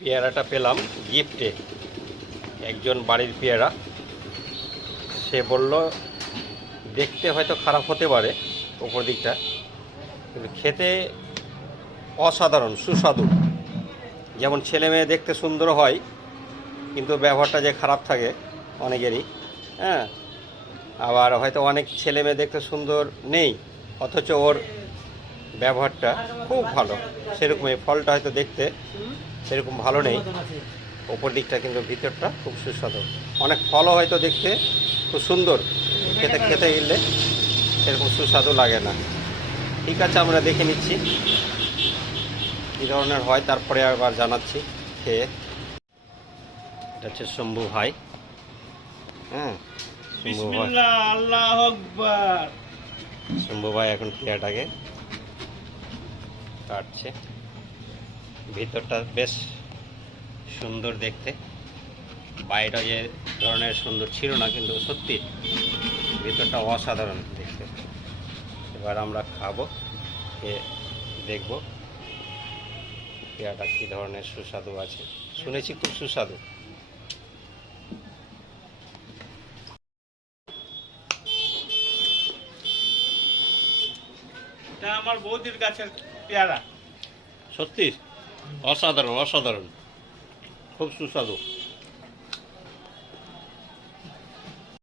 পেয়ারাটা পেলাম গিফটে, একজন বাড়ির পেয়ারা। সে বলল দেখতে হয়তো খারাপ হতে পারে উপর দিকটা, কিন্তু খেতে অসাধারণ সুস্বাদু। যেমন ছেলে মেয়ে দেখতে সুন্দর হয়, কিন্তু ব্যবহারটা যে খারাপ থাকে অনেকেরই, হ্যাঁ। আবার হয়তো অনেক ছেলে মেয়ে দেখতে সুন্দর নেই, অথচ ওর ব্যবহারটা খুব ভালো। সেরকম এই ফলটা হয়তো দেখতে সেরকম ভালো নেই ওপর দিকটা, কিন্তু ভিতরটা খুব সুস্বাদু। অনেক ফলও হয়তো দেখতে খুব সুন্দর, খেতে খেতে গেলে সেরকম সুস্বাদু লাগে না। ঠিক আছে, আমরা দেখে নিচ্ছি কী ধরনের হয়, তারপরে আবার জানাচ্ছি খেয়ে। এটা হচ্ছে শম্ভু ভাই, হ্যাঁ। শম্ভু ভাই, আল্লাহু আকবার। শম্ভু ভাই এখন পেয়ারাটাকে কাটছে। ভিতরটা বেশ সুন্দর দেখতে, বাইরেটা যে ধরনের সুন্দর ছিল না, কিন্তু সত্যি ভিতরটা অসাধারণ দেখতে। এবার আমরা খাবো, খেয়ে দেখবো পেয়ারাটা কী ধরনের সুস্বাদু আছে। শুনেছি খুব সুস্বাদু। এটা আমার বৌদির গাছের পেয়ারা। সত্যি অসাধারণ অসাধারণ, খুব সুস্বাদু।